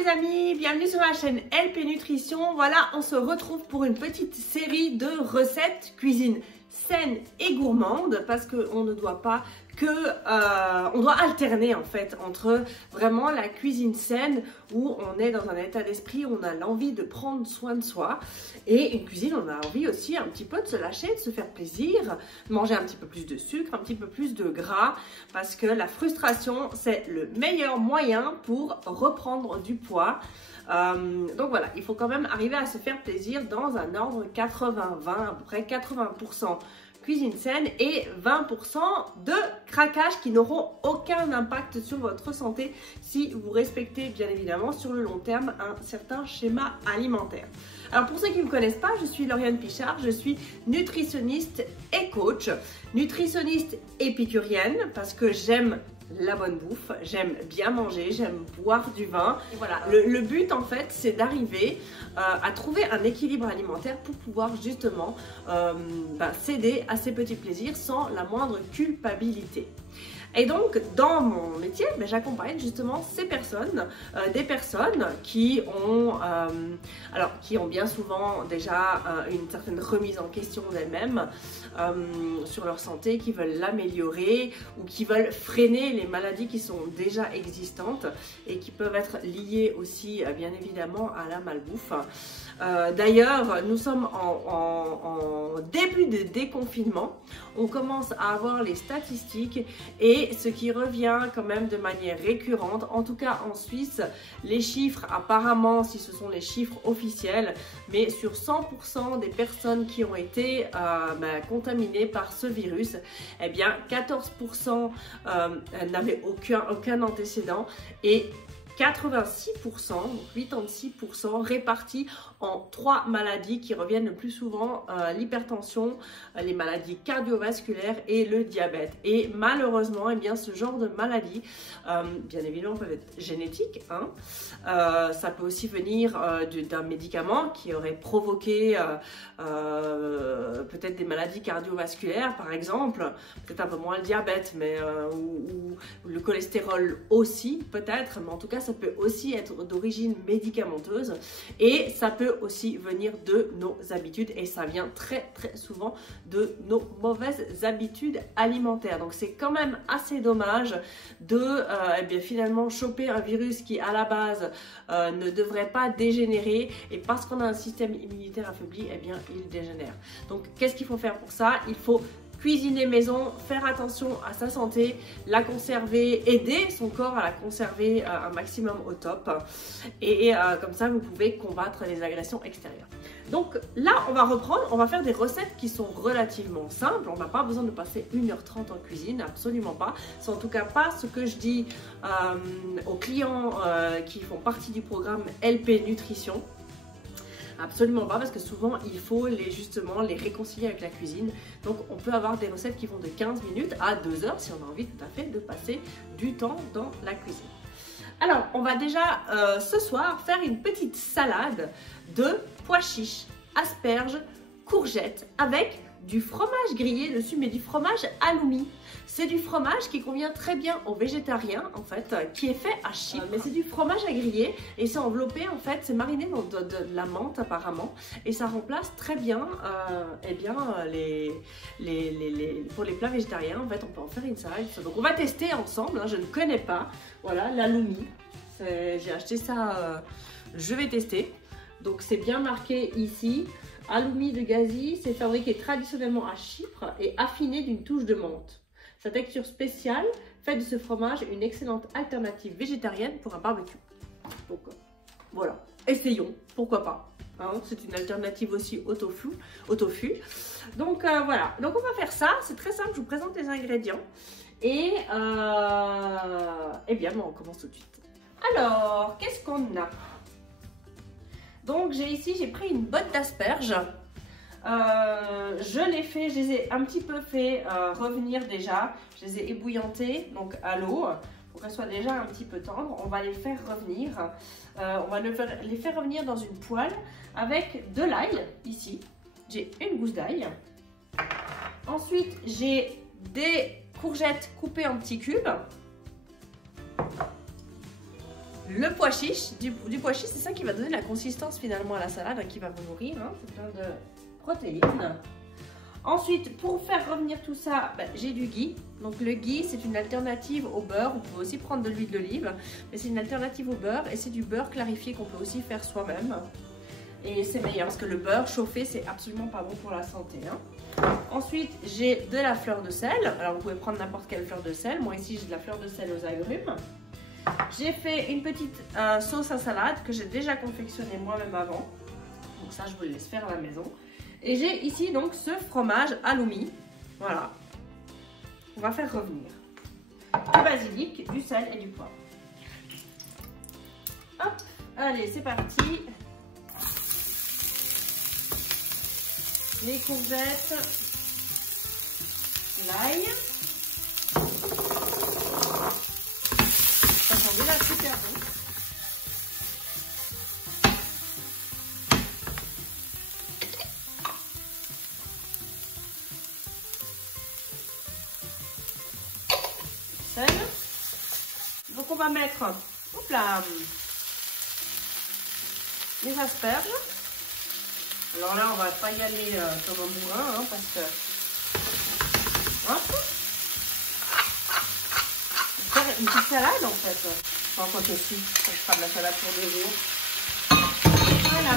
les amis, bienvenue sur la chaîne LP Nutrition. Voilà, on se retrouve pour une petite série de recettes cuisine saine et gourmande parce qu'on ne doit pas on doit alterner en fait entre vraiment la cuisine saine où on est dans un état d'esprit où on a l'envie de prendre soin de soi et une cuisine où on a envie aussi un petit peu de se lâcher, de se faire plaisir, manger un petit peu plus de sucre, un petit peu plus de gras parce que la frustration c'est le meilleur moyen pour reprendre du poids. Donc voilà, il faut quand même arriver à se faire plaisir dans un ordre 80-20, à peu près 80% cuisine saine et 20% de craquage qui n'auront aucun impact sur votre santé si vous respectez bien évidemment sur le long terme un certain schéma alimentaire. Alors pour ceux qui ne me connaissent pas, je suis Lauriane Pichard, je suis nutritionniste et coach, nutritionniste épicurienne parce que j'aime la bonne bouffe, j'aime bien manger, j'aime boire du vin. Et voilà, le but en fait c'est d'arriver à trouver un équilibre alimentaire pour pouvoir justement céder à ces petits plaisirs sans la moindre culpabilité. Et donc, dans mon métier, j'accompagne justement ces personnes, des personnes qui ont bien souvent déjà une certaine remise en question d'elles-mêmes sur leur santé, qui veulent l'améliorer ou qui veulent freiner les maladies qui sont déjà existantes et qui peuvent être liées aussi, bien évidemment, à la malbouffe. D'ailleurs, nous sommes en début de déconfinement. On commence à avoir les statistiques et ce qui revient quand même de manière récurrente, en tout cas en Suisse, les chiffres apparemment, si ce sont les chiffres officiels, mais sur 100% des personnes qui ont été contaminées par ce virus, eh bien 14% n'avaient aucun antécédent et 86%, donc 86% répartis en 3 maladies qui reviennent le plus souvent, l'hypertension, les maladies cardiovasculaires et le diabète. Et malheureusement, eh bien, ce genre de maladies, bien évidemment, peuvent être génétiques. Ça peut aussi venir d'un médicament qui aurait provoqué peut-être des maladies cardiovasculaires, par exemple, peut-être un peu moins le diabète, mais ou le cholestérol aussi, peut-être, mais en tout cas, ça peut aussi être d'origine médicamenteuse et ça peut aussi venir de nos habitudes et ça vient très souvent de nos mauvaises habitudes alimentaires. Donc c'est quand même assez dommage de finalement choper un virus qui à la base ne devrait pas dégénérer et parce qu'on a un système immunitaire affaibli, eh bien il dégénère. Donc qu'est-ce qu'il faut faire pour ça? Il faut cuisiner maison, faire attention à sa santé, la conserver, aider son corps à la conserver un maximum au top. Et comme ça, vous pouvez combattre les agressions extérieures. Donc là, on va reprendre, on va faire des recettes qui sont relativement simples. On n'a pas besoin de passer 1h30 en cuisine, absolument pas. C'est en tout cas pas ce que je dis aux clients qui font partie du programme LP Nutrition. Absolument pas, parce que souvent il faut justement les réconcilier avec la cuisine. Donc on peut avoir des recettes qui vont de 15 minutes à 2 heures si on a envie tout à fait de passer du temps dans la cuisine. Alors on va déjà ce soir faire une petite salade de pois chiches, asperges, courgettes avec du fromage grillé dessus, mais du fromage halloumi. C'est du fromage qui convient très bien aux végétariens en fait, qui est fait à Chypre. Mais c'est du fromage à griller et c'est enveloppé en fait, c'est mariné dans de la menthe apparemment et ça remplace très bien pour les plats végétariens. En fait, on peut en faire une salade. Donc on va tester ensemble. Je ne connais pas. Voilà l'halloumi. J'ai acheté ça. Je vais tester. Donc c'est bien marqué ici. Halloumi de Gazi, c'est fabriqué traditionnellement à Chypre et affiné d'une touche de menthe. Sa texture spéciale fait de ce fromage une excellente alternative végétarienne pour un barbecue. Donc voilà, essayons, pourquoi pas. C'est une alternative aussi au tofu. Donc voilà, donc on va faire ça, c'est très simple, je vous présente les ingrédients. Et bien on commence tout de suite. Alors, qu'est-ce qu'on a ? Donc j'ai pris une botte d'asperges. Je les ai un petit peu fait revenir déjà. Je les ai ébouillantées donc à l'eau pour qu'elles soient déjà un petit peu tendres. On va les faire revenir. On va les faire revenir dans une poêle avec de l'ail ici. J'ai une gousse d'ail. Ensuite j'ai des courgettes coupées en petits cubes. le pois chiche. Du pois chiche, c'est ça qui va donner la consistance finalement à la salade, hein, qui va vous nourrir. Hein. C'est plein de protéines. Ensuite, pour faire revenir tout ça, j'ai du ghee. Donc le ghee, c'est une alternative au beurre. Vous pouvez aussi prendre de l'huile d'olive, mais c'est une alternative au beurre et c'est du beurre clarifié qu'on peut aussi faire soi-même. Et c'est meilleur parce que le beurre chauffé, c'est absolument pas bon pour la santé. Hein. Ensuite, j'ai de la fleur de sel. Alors vous pouvez prendre n'importe quelle fleur de sel. Moi ici, j'ai de la fleur de sel aux agrumes. J'ai fait une petite sauce à salade que j'ai déjà confectionnée moi-même avant. Donc ça, je vous le laisse faire à la maison. Et j'ai ici donc ce fromage halloumi. Voilà. On va faire revenir du basilic, du sel et du poivre. Hop, allez, c'est parti. Les courgettes, l'ail. Ça sent déjà super bon. Donc on va mettre, hop là, les asperges. Alors là on va pas y aller comme un bourrin, hein, parce que hop, on va faire une petite salade en fait. Enfin, quand aussi, je ferai de la salade pour 2 jours. Voilà.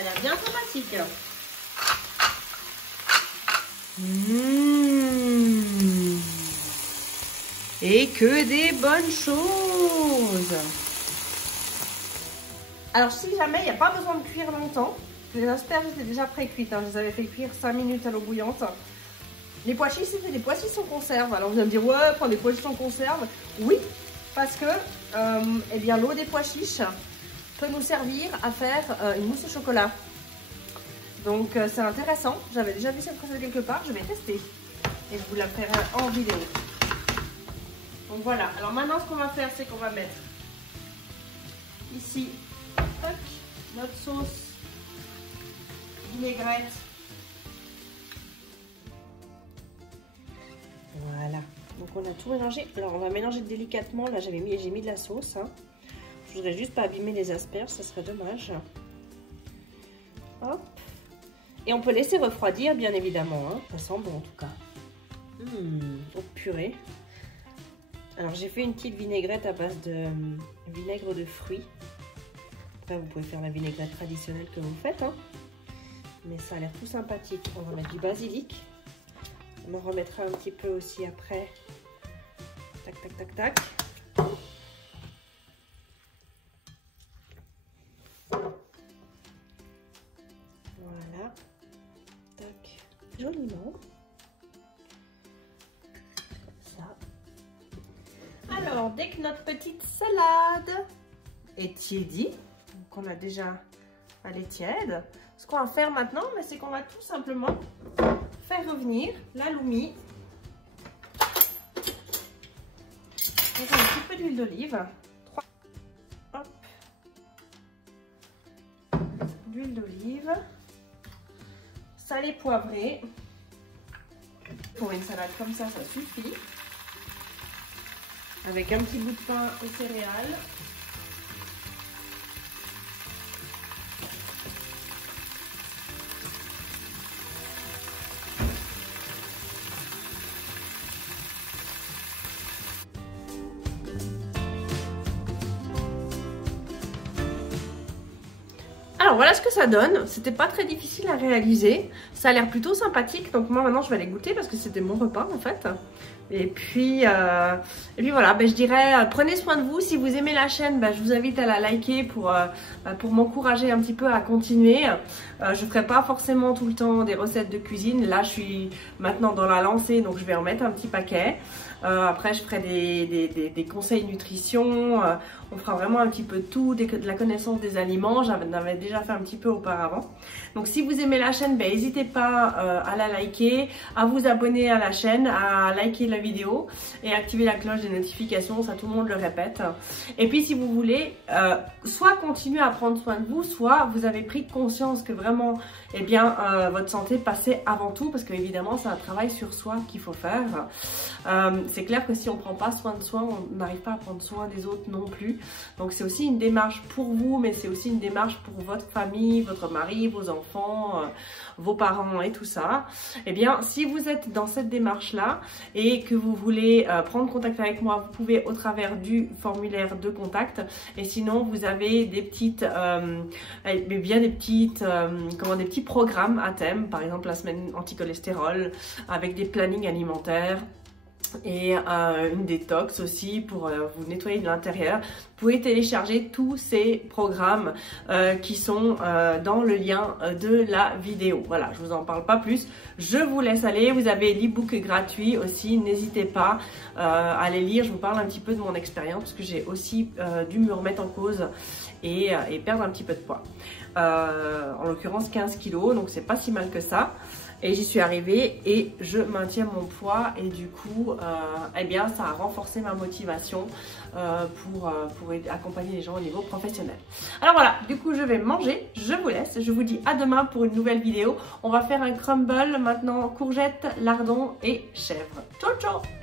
Elle a bien sympathique. Et que des bonnes choses. Alors si jamais il n'y a pas besoin de cuire longtemps, les asperges étaient déjà pré-cuites, hein, je les avais fait cuire 5 minutes à l'eau bouillante. Les pois chiches, c'était des pois chiches en conserve. Alors vous allez me dire, ouais, prends des pois chiches en conserve. Oui, parce que eh bien, l'eau des pois chiches peut nous servir à faire une mousse au chocolat. Donc c'est intéressant, j'avais déjà vu cette recette quelque part, je vais tester et je vous la ferai en vidéo. Donc voilà, alors maintenant ce qu'on va faire, c'est qu'on va mettre ici tac, notre sauce vinaigrette. Voilà, donc on a tout mélangé. Alors on va mélanger délicatement, là j'ai mis de la sauce, hein. Je voudrais juste pas abîmer les asperges, ça serait dommage. Hop. Et on peut laisser refroidir, bien évidemment. Hein. Ça sent bon, en tout cas. Oh, purée. Alors, j'ai fait une petite vinaigrette à base de vinaigre de fruits. Enfin, vous pouvez faire la vinaigrette traditionnelle que vous faites. Hein. Mais ça a l'air tout sympathique. On va mettre du basilic. On en remettra un petit peu aussi après. Tac, tac, tac, tac. Voilà. Tac. Joliment. Ça. Alors, dès que notre petite salade est tiédie, donc on a déjà elle est tiède, ce qu'on va faire maintenant, c'est qu'on va tout simplement faire revenir l'halloumi. Donc un petit peu d'huile d'olive. Hop. D'huile d'olive. Salé poivré. Pour une salade comme ça suffit. Avec un petit bout de pain aux céréales. Alors voilà ce que ça donne, c'était pas très difficile à réaliser, ça a l'air plutôt sympathique, donc moi maintenant je vais aller goûter parce que c'était mon repas en fait. Et puis voilà, je dirais prenez soin de vous, si vous aimez la chaîne, je vous invite à la liker pour m'encourager un petit peu à continuer. Je ferai pas forcément tout le temps des recettes de cuisine, là je suis maintenant dans la lancée donc je vais en mettre un petit paquet. Après, je ferai des conseils nutrition. On fera vraiment un petit peu de tout, de la connaissance des aliments. J'en avais déjà fait un petit peu auparavant. Donc si vous aimez la chaîne, n'hésitez pas à la liker, à vous abonner à la chaîne, à liker la vidéo et activer la cloche des notifications, ça tout le monde le répète. Et puis si vous voulez, soit continuer à prendre soin de vous, soit vous avez pris conscience que vraiment, eh bien, votre santé passait avant tout, parce que évidemment c'est un travail sur soi qu'il faut faire. C'est clair que si on ne prend pas soin de soi, on n'arrive pas à prendre soin des autres non plus. Donc c'est aussi une démarche pour vous, mais c'est aussi une démarche pour votre famille, votre mari, vos enfants, vos parents et tout ça. Eh bien, si vous êtes dans cette démarche-là et que vous voulez prendre contact avec moi, vous pouvez au travers du formulaire de contact. Et sinon, vous avez des petites, des petits programmes à thème, par exemple la semaine anti-cholestérol avec des plannings alimentaires. Et une détox aussi pour vous nettoyer de l'intérieur. Vous pouvez télécharger tous ces programmes qui sont dans le lien de la vidéo. Voilà, je vous en parle pas plus. Je vous laisse aller. Vous avez l'e-book gratuit aussi. N'hésitez pas à les lire. Je vous parle un petit peu de mon expérience parce que j'ai aussi dû me remettre en cause et perdre un petit peu de poids. En l'occurrence 15 kilos, donc c'est pas si mal que ça. Et j'y suis arrivée et je maintiens mon poids et du coup, eh bien, ça a renforcé ma motivation pour accompagner les gens au niveau professionnel. Alors voilà, du coup, je vais manger, je vous laisse. Je vous dis à demain pour une nouvelle vidéo. On va faire un crumble maintenant, courgettes, lardons et chèvres. Ciao, ciao!